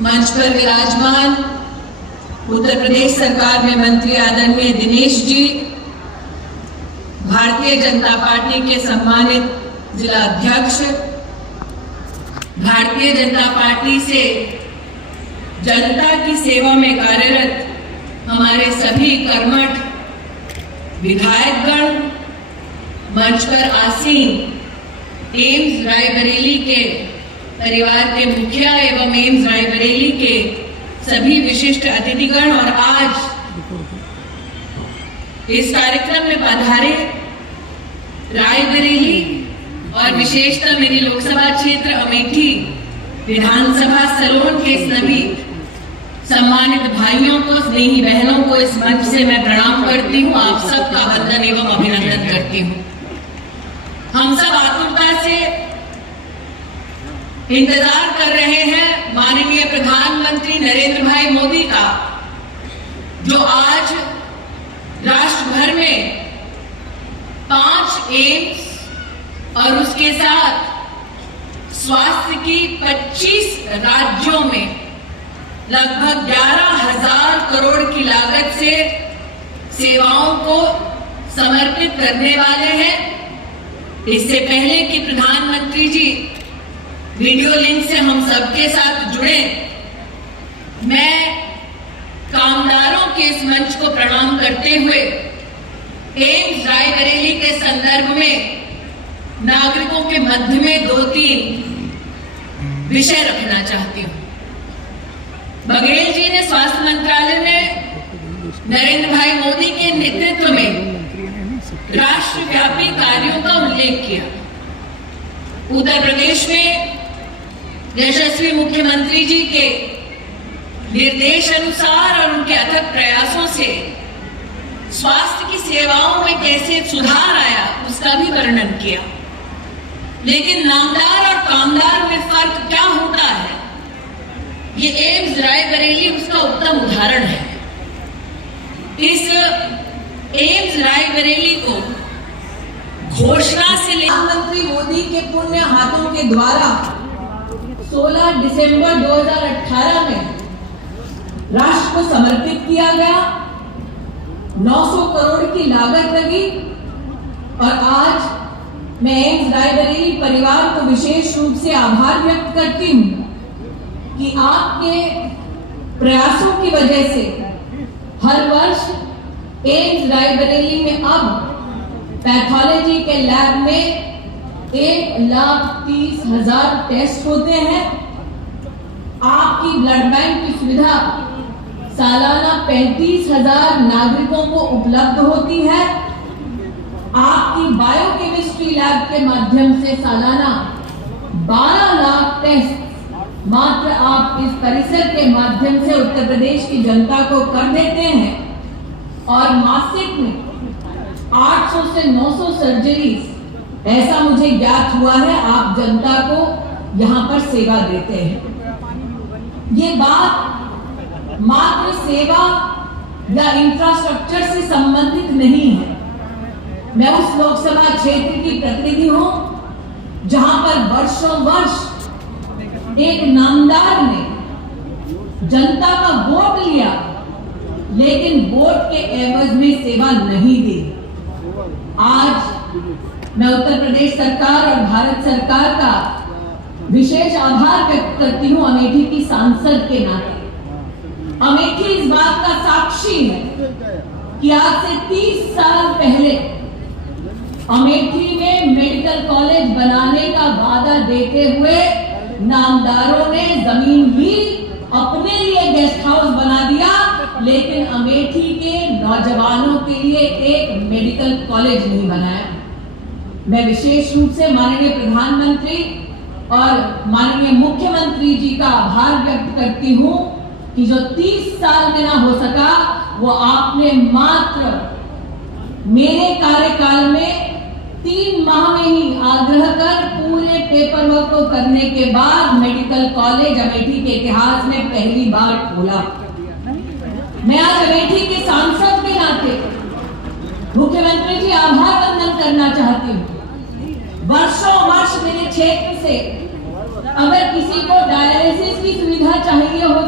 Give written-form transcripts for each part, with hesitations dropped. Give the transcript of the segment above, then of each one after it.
मंच पर विराजमान उत्तर प्रदेश सरकार में मंत्री आदरणीय दिनेश जी, भारतीय जनता पार्टी के सम्मानित जिला अध्यक्ष, भारतीय जनता पार्टी से जनता की सेवा में कार्यरत हमारे सभी कर्मठ विधायकगण, मंच पर आसीन एम्स रायबरेली के परिवार के मुखिया एवं एम्स रायबरेली के सभी विशिष्ट अतिथिगण और आज इस कार्यक्रम में पधारे रायबरेली और विशेषतः मेरी लोकसभा क्षेत्र अमेठी विधानसभा सलोन के सभी सम्मानित भाइयों को, स्नेही बहनों को इस मंच से मैं प्रणाम करती हूँ। आप सबका वंदन एवं अभिनंदन करती हूँ। हम सब आतुरता से इंतजार कर रहे हैं माननीय प्रधानमंत्री नरेंद्र भाई मोदी का, जो आज राष्ट्र भर में 5 एम्स और उसके साथ स्वास्थ्य की 25 राज्यों में लगभग 11,000 करोड़ की लागत से सेवाओं को समर्पित करने वाले हैं। इससे पहले कि प्रधानमंत्री जी वीडियो लिंक से हम सबके साथ जुड़े, मैं कामदारों के इस मंच को प्रणाम करते हुए एम्स रायबरेली के संदर्भ में नागरिकों के मध्य में 2-3 विषय रखना चाहती हूं। बघेल जी ने, स्वास्थ्य मंत्रालय ने नरेंद्र भाई मोदी के नेतृत्व में राष्ट्रव्यापी कार्यों का उल्लेख किया। उत्तर प्रदेश में यशस्वी मुख्यमंत्री जी के निर्देश अनुसार और उनके अथक प्रयासों से स्वास्थ्य की सेवाओं में कैसे सुधार आया उसका भी वर्णन किया। लेकिन नामदार और कामदार में फर्क क्या होता है, ये एम्स रायबरेली उसका उत्तम उदाहरण है। इस एम्स रायबरेली को घोषणा से प्रधानमंत्री मोदी के पुण्य हाथों के द्वारा 16 दिसंबर 2018 में राष्ट्र को समर्पित किया गया। 900 करोड़ की लागत लगी और आज मैं एम्स रायबरेली परिवार को विशेष रूप से आभार व्यक्त करती हूँ कि आपके प्रयासों की वजह से हर वर्ष एम्स रायबरेली में अब पैथोलॉजी के लैब में 1,30,000 टेस्ट होते हैं। आपकी ब्लड बैंक की सुविधा सालाना 35,000 नागरिकों को उपलब्ध होती है। आपकी बायोकेमिस्ट्री लैब के माध्यम से सालाना 12 लाख टेस्ट मात्र आप इस परिसर के माध्यम से उत्तर प्रदेश की जनता को कर देते हैं और मासिक में 800 से 900 सर्जरीज, ऐसा मुझे ज्ञात हुआ है, आप जनता को यहाँ पर सेवा देते हैं। ये बात मात्र सेवा या इंफ्रास्ट्रक्चर से संबंधित नहीं है। मैं उस लोकसभा क्षेत्र की प्रतिनिधि हूं जहां पर वर्षों वर्ष एक नामदार ने जनता का वोट लिया, लेकिन वोट के एवज में सेवा नहीं दी। आज मैं उत्तर प्रदेश सरकार और भारत सरकार का विशेष आभार व्यक्त करती हूं अमेठी की सांसद के नाते। अमेठी इस बात का साक्षी है कि आज से 30 साल पहले अमेठी में मेडिकल कॉलेज बनाने का वादा देते हुए नामदारों ने जमीन भी अपने लिए गेस्ट हाउस बना दिया, लेकिन अमेठी के नौजवानों के लिए एक मेडिकल कॉलेज नहीं बनाया। मैं विशेष रूप से माननीय प्रधानमंत्री और माननीय मुख्यमंत्री जी का आभार व्यक्त करती हूं कि जो 30 साल में ना हो सका वो आपने मात्र मेरे कार्यकाल में 3 माह में ही आग्रह कर पूरे पेपर वर्क को करने के बाद मेडिकल कॉलेज अमेठी के इतिहास में पहली बार खोला। मैं आज अमेठी के सांसद के नाते मुख्यमंत्री जी आभार वंदन करना चाहती हूँ। वर्षों वर्ष मेरे क्षेत्र से अगर किसी को डायलिसिस की सुविधा चाहिए हो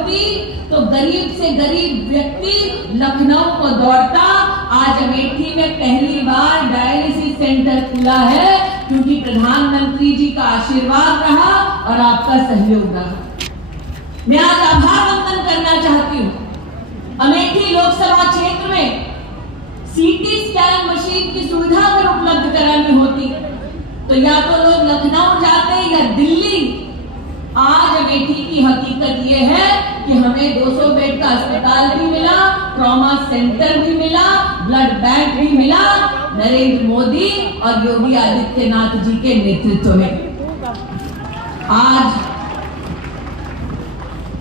तो गरीब से गरीब व्यक्ति लखनऊ को दौड़ता। आज अमेठी में पहली बार डायलिसिस सेंटर खुला है क्योंकि प्रधानमंत्री जी का आशीर्वाद रहा और आपका सहयोग रहा। मैं आज आभार वंदन करना चाहती हूँ। अमेठी लोकसभा क्षेत्र में सीटी स्कैन मशीन की सुविधा अगर उपलब्ध करानी होती तो या तो लोग लखनऊ जाते या दिल्ली। आज अमेठी की हकीकत ये है कि हमें 200 बेड का अस्पताल भी मिला, ट्रॉमा सेंटर भी मिला, ब्लड बैंक भी मिला, नरेंद्र मोदी और योगी आदित्यनाथ जी के नेतृत्व में। आज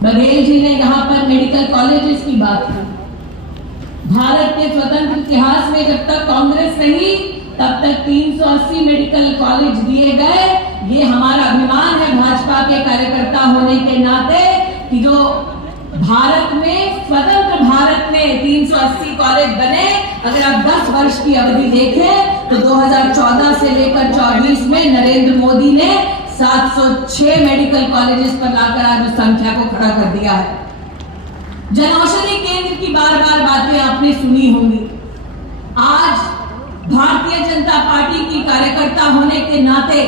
बघेल जी ने यहाँ पर मेडिकल कॉलेजेस की बात की। भारत के स्वतंत्र इतिहास में जब तक कांग्रेस रही तब तक 380 मेडिकल कॉलेज दिए गए। ये हमारा अभिमान है भाजपा के कार्यकर्ता होने के नाते कि जो भारत में, स्वतंत्र भारत में 380 कॉलेज बने। अगर आप 10 वर्ष की अवधि देखें तो 2014 से लेकर 24 में नरेंद्र मोदी ने 706 मेडिकल कॉलेजेस पर लाकर आज उस संख्या को खड़ा कर दिया है। जनऔषधि केंद्र की बार बार बातें आपने सुनी होंगी। आज भारतीय जनता पार्टी की कार्यकर्ता होने के नाते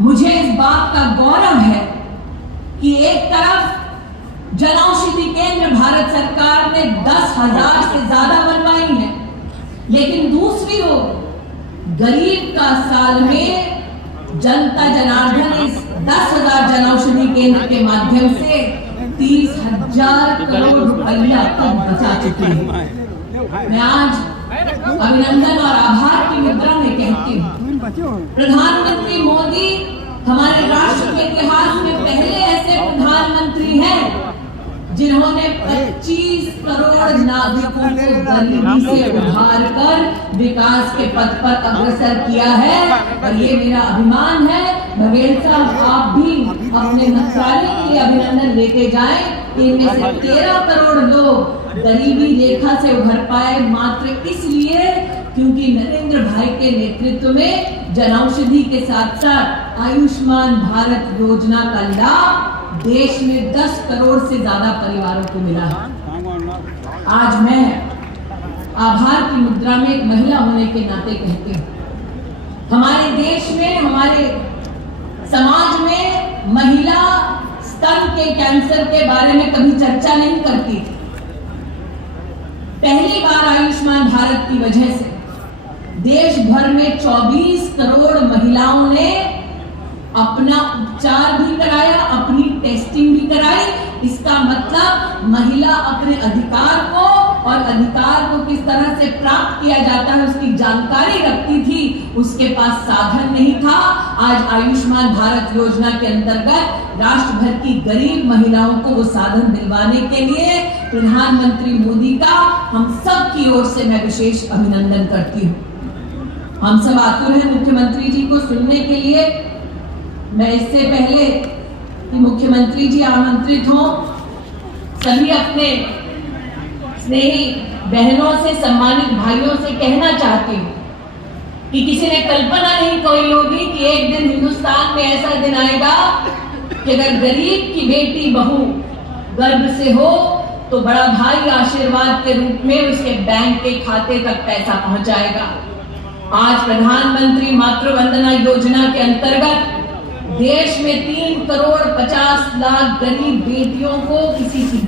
मुझे इस बात का गौरव है कि एक तरफ जनऔषधि केंद्र भारत सरकार ने 10,000 से ज्यादा बनवाई है, लेकिन दूसरी ओर गरीब का साल में जनता जनार्दन इस 10,000 जनऔषधि केंद्र के माध्यम से 30,000 करोड़ रुपया तक बचा चुकी है। मैं आज अभिनंदन और आभार की मुद्रा में कहती हूँ, प्रधानमंत्री मोदी हमारे राष्ट्र के इतिहास में पहले ऐसे प्रधानमंत्री हैं जिन्होंने 25 करोड़ नागरिकों को गरीबी से उभार कर विकास के पथ पर अग्रसर किया है। और ये मेरा अभिमान है। बघेल साहब, आप भी अपने मंत्रालय के लिए अभिनंदन लेके जाएं। इनमें से 13 करोड़ लोग गरीबी रेखा से उभर पाए मात्र इसलिए क्योंकि नरेंद्र भाई के नेतृत्व में जनऔषधि के साथ साथ आयुष्मान भारत योजना का लाभ देश में 10 करोड़ से ज्यादा परिवारों को मिला है। आज मैं आभार की मुद्रा में एक महिला होने के नाते कहती हूँ, हमारे देश में, हमारे समाज में महिला स्तन के कैंसर के बारे में कभी चर्चा नहीं करती थी। पहली बार आयुष्मान भारत की वजह से देश भर में 24 करोड़ महिलाओं ने अपना उपचार भी कराया, अपनी टेस्टिंग भी कराई। इसका मतलब महिला अपने अधिकार को और अधिकार को किस तरह से प्राप्त किया जाता है उसकी जानकारी रखती थी। उसके पास साधन नहीं था। आज आयुष्मान भारत योजना के अंतर्गत राष्ट्र भर की गरीब महिलाओं को वो साधन दिलवाने के लिए प्रधानमंत्री मोदी का हम सब की ओर से मैं विशेष अभिनंदन करती हूँ। हम सब आतुर हैं मुख्यमंत्री जी को सुनने के लिए। मैं इससे पहले कि मुख्यमंत्री जी आमंत्रित हों, सभी अपने स्नेही बहनों से, सम्मानित भाइयों से कहना चाहती हूँ कि किसी ने कल्पना नहीं की होगी कि एक दिन हिंदुस्तान में ऐसा दिन आएगा कि अगर गरीब की बेटी बहू गर्भ से हो तो बड़ा भाई आशीर्वाद के रूप में उसके बैंक के खाते तक पैसा पहुंचाएगा। आज प्रधानमंत्री मातृ वंदना योजना के अंतर्गत देश में 3 करोड़ 50 लाख गरीब बेटियों को किसी की